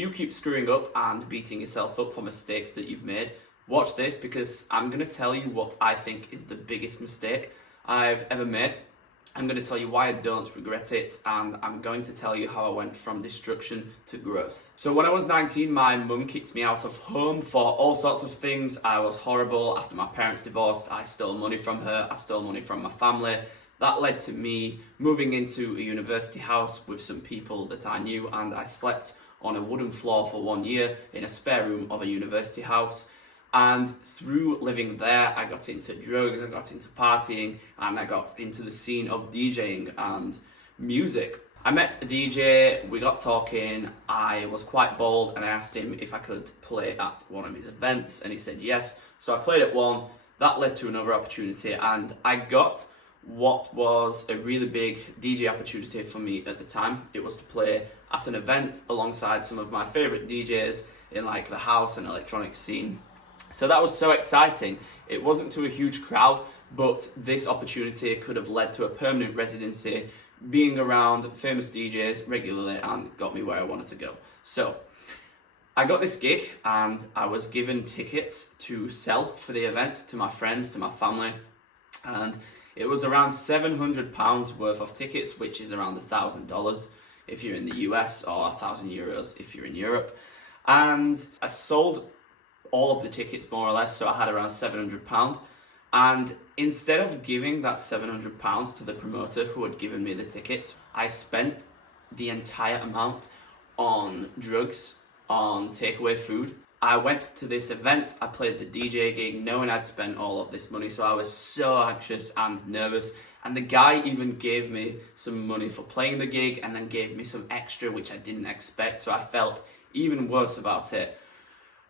you keep screwing up and beating yourself up for mistakes that you've made, watch this, because I'm going to tell you what I think is the biggest mistake I've ever made. I'm going to tell you why I don't regret it, and I'm going to tell you how I went from destruction to growth. So when I was 19, my mum kicked me out of home for all sorts of things. I was horrible. After my parents divorced, I stole money from her. I stole money from my family. That led to me moving into a university house with some people that I knew, and I slept on a wooden floor for 1 year in a spare room of a university house. And through living there, I got into drugs, I got into partying, and I got into the scene of DJing and music. I met a DJ, we got talking, I was quite bold, and I asked him if I could play at one of his events, and he said yes. So I played at one, that led to another opportunity, and I got what was a really big DJ opportunity for me at the time. It was to play at an event alongside some of my favourite DJs in like the house and electronic scene. So that was so exciting. It wasn't to a huge crowd, but this opportunity could have led to a permanent residency, being around famous DJs regularly, and got me where I wanted to go. So I got this gig, and I was given tickets to sell for the event to my friends, to my family, and it was around £700 worth of tickets, which is around $1,000 if you're in the US, or €1,000 if you're in Europe. And I sold all of the tickets more or less, so I had around £700. And instead of giving that £700 to the promoter who had given me the tickets, I spent the entire amount on drugs, on takeaway food. I went to this event, I played the DJ gig knowing I'd spent all of this money, so I was so anxious and nervous. And the guy even gave me some money for playing the gig, and then gave me some extra which I didn't expect, so I felt even worse about it.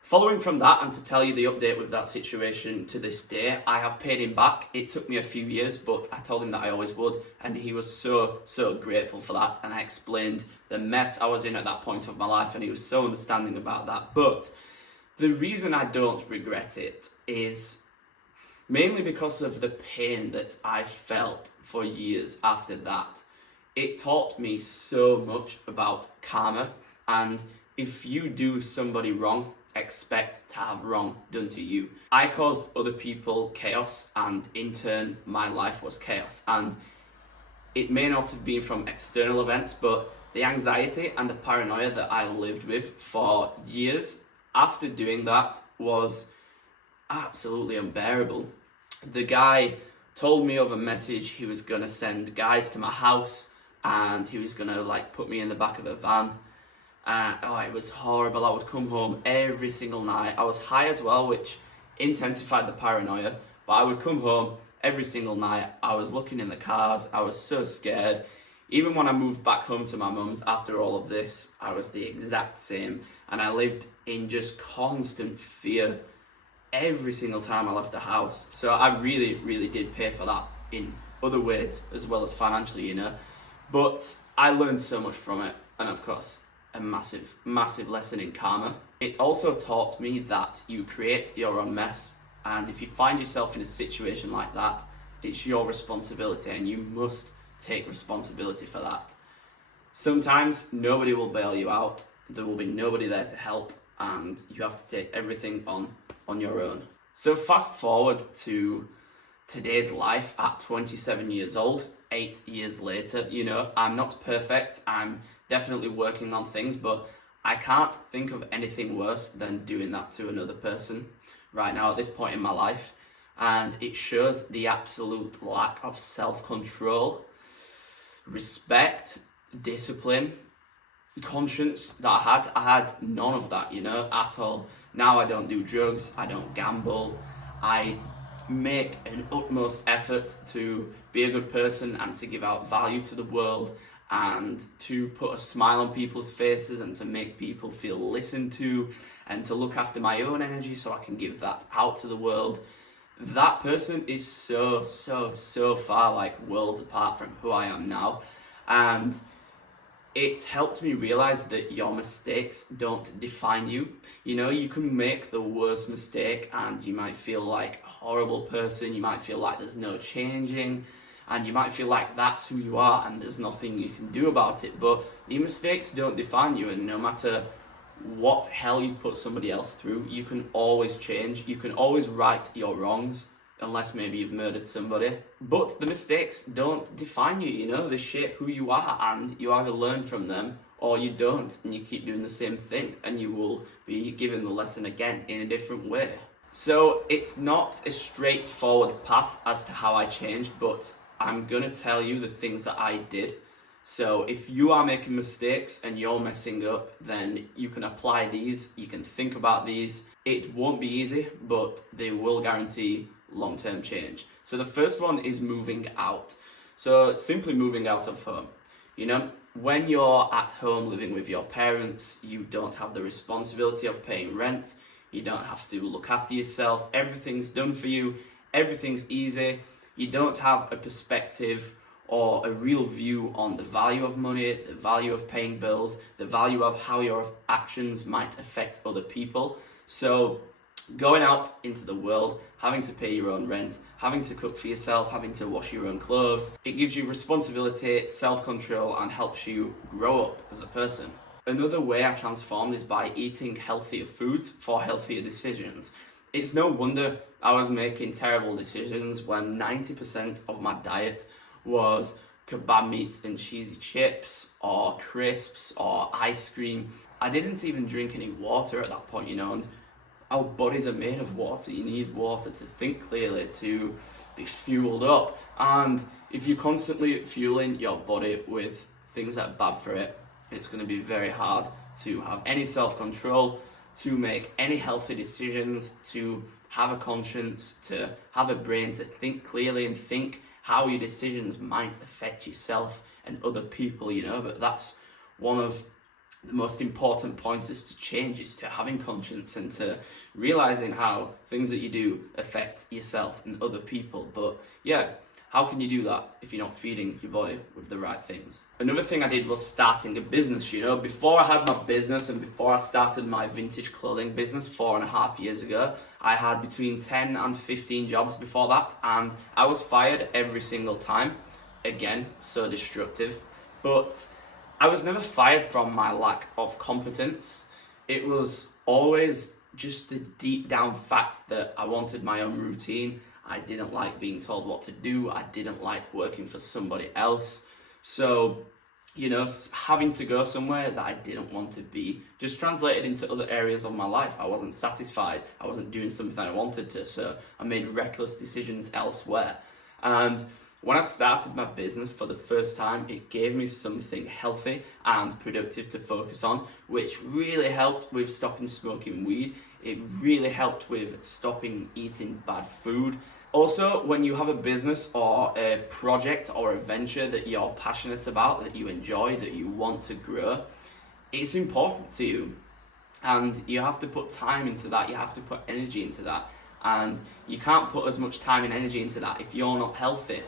Following from that, and to tell you the update with that situation to this day, I have paid him back. It took me a few years, but I told him that I always would, and he was so grateful for that. And I explained the mess I was in at that point of my life, and he was so understanding about that. But the reason I don't regret it is mainly because of the pain that I felt for years after that. It taught me so much about karma, and if you do somebody wrong, expect to have wrong done to you. I caused other people chaos, and in turn my life was chaos. And it may not have been from external events, but the anxiety and the paranoia that I lived with for years after doing that was absolutely unbearable. The guy told me over message he was gonna send guys to my house, and he was gonna like put me in the back of a van. It was horrible. I would come home every single night. I was high as well, which intensified the paranoia, but I would come home every single night. I was looking in the cars. I was so scared. Even when I moved back home to my mum's after all of this, I was the exact same, and I lived in just constant fear every single time I left the house. So I really did pay for that in other ways as well as financially, you know. But I learned so much from it, and of course, a massive lesson in karma. It also taught me that you create your own mess, and if you find yourself in a situation like that, it's your responsibility, and you must take responsibility for that. Sometimes nobody will bail you out, there will be nobody there to help, and you have to take everything on your own. So fast forward to today's life at 27 years old, 8 years later. You know, I'm not perfect, I'm definitely working on things, but I can't think of anything worse than doing that to another person right now at this point in my life. And it shows the absolute lack of self-control, respect, discipline, conscience that I had none of that, you know, at all. Now I don't do drugs, I don't gamble, I make an utmost effort to be a good person and to give out value to the world, and to put a smile on people's faces, and to make people feel listened to, and to look after my own energy so I can give that out to the world. That person is so far, like worlds apart from who I am now. And it helped me realize that your mistakes don't define you. You know, you can make the worst mistake and you might feel like a horrible person, you might feel like there's no changing, and you might feel like that's who you are and there's nothing you can do about it. But your mistakes don't define you, and no matter what hell you've put somebody else through, you can always change. You can always right your wrongs, unless maybe you've murdered somebody. But the mistakes don't define you, you know, they shape who you are, and you either learn from them or you don't, and you keep doing the same thing, and you will be given the lesson again in a different way. So it's not a straightforward path as to how I changed, but I'm gonna tell you the things that I did. So if you are making mistakes and you're messing up, then you can apply these, you can think about these. It won't be easy, but they will guarantee long-term change. So the first one is moving out. So simply moving out of home. You know, when you're at home living with your parents, you don't have the responsibility of paying rent. You don't have to look after yourself. Everything's done for you. Everything's easy. You don't have a perspective or a real view on the value of money, the value of paying bills, the value of how your actions might affect other people. So going out into the world, having to pay your own rent, having to cook for yourself, having to wash your own clothes, it gives you responsibility, self-control, and helps you grow up as a person. Another way I transformed is by eating healthier foods for healthier decisions. It's no wonder I was making terrible decisions when 90% of my diet was kebab meat and cheesy chips or crisps or ice cream. I didn't even drink any water at that point, you know, and our bodies are made of water. You need water to think clearly, to be fueled up. And if you're constantly fueling your body with things that are bad for it, it's going to be very hard to have any self-control, to make any healthy decisions, to have a conscience, to have a brain to think clearly and think how your decisions might affect yourself and other people, you know. But that's one of the most important pointers to change, is to having conscience and to realizing how things that you do affect yourself and other people. But yeah, how can you do that if you're not feeding your body with the right things? Another thing I did was starting a business, you know. Before I had my business and before I started my vintage clothing business 4.5 years ago, I had between 10 and 15 jobs before that, and I was fired every single time. Again, so destructive. But I was never fired from my lack of competence. It was always just the deep down fact that I wanted my own routine. I didn't like being told what to do. I didn't like working for somebody else. So, you know, having to go somewhere that I didn't want to be just translated into other areas of my life. I wasn't satisfied. I wasn't doing something I wanted to. So I made reckless decisions elsewhere. And when I started my business for the first time, it gave me something healthy and productive to focus on, which really helped with stopping smoking weed. It really helped with stopping eating bad food. Also, when you have a business or a project or a venture that you're passionate about, that you enjoy, that you want to grow, it's important to you. And you have to put time into that. You have to put energy into that. And you can't put as much time and energy into that if you're not healthy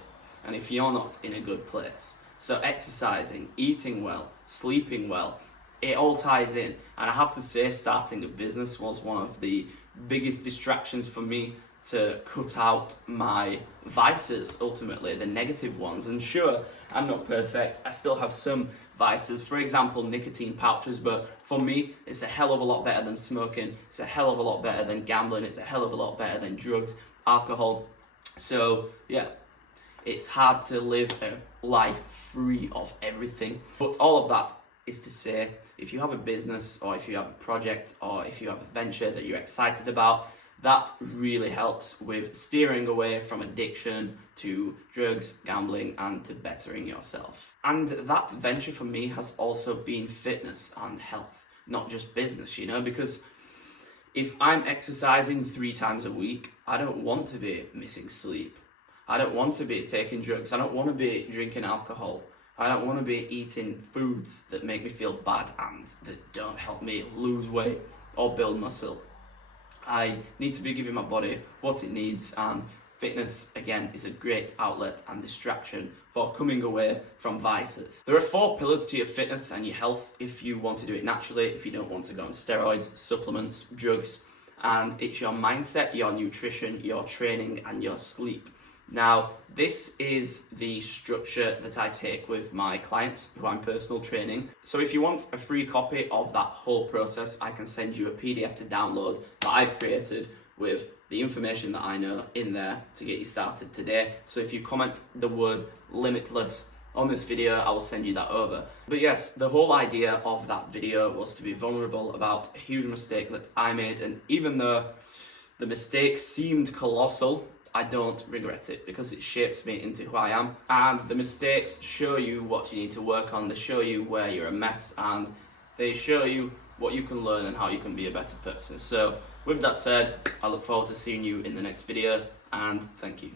and if you're not in a good place. So exercising, eating well, sleeping well, it all ties in. And I have to say, starting a business was one of the biggest distractions for me to cut out my vices, ultimately, the negative ones. And sure, I'm not perfect. I still have some vices. For example, nicotine pouches. But for me, it's a hell of a lot better than smoking. It's a hell of a lot better than gambling. It's a hell of a lot better than drugs, alcohol. So yeah, it's hard to live a life free of everything. But all of that is to say, if you have a business or if you have a project or if you have a venture that you're excited about, that really helps with steering away from addiction to drugs, gambling, and to bettering yourself. And that venture for me has also been fitness and health, not just business, you know, because if I'm exercising 3 times a week, I don't want to be missing sleep. I don't want to be taking drugs. I don't want to be drinking alcohol. I don't want to be eating foods that make me feel bad and that don't help me lose weight or build muscle. I need to be giving my body what it needs, and fitness, again, is a great outlet and distraction for coming away from vices. There are 4 pillars to your fitness and your health if you want to do it naturally, if you don't want to go on steroids, supplements, drugs, and it's your mindset, your nutrition, your training, and your sleep. Now, this is the structure that I take with my clients who I'm personal training. So if you want a free copy of that whole process, I can send you a PDF to download that I've created with the information that I know in there to get you started today. So if you comment the word limitless on this video, I will send you that over. But yes, the whole idea of that video was to be vulnerable about a huge mistake that I made, and even though the mistake seemed colossal, I don't regret it because it shapes me into who I am. And the mistakes show you what you need to work on, they show you where you're a mess, and they show you what you can learn and how you can be a better person. So with that said, I look forward to seeing you in the next video, and thank you.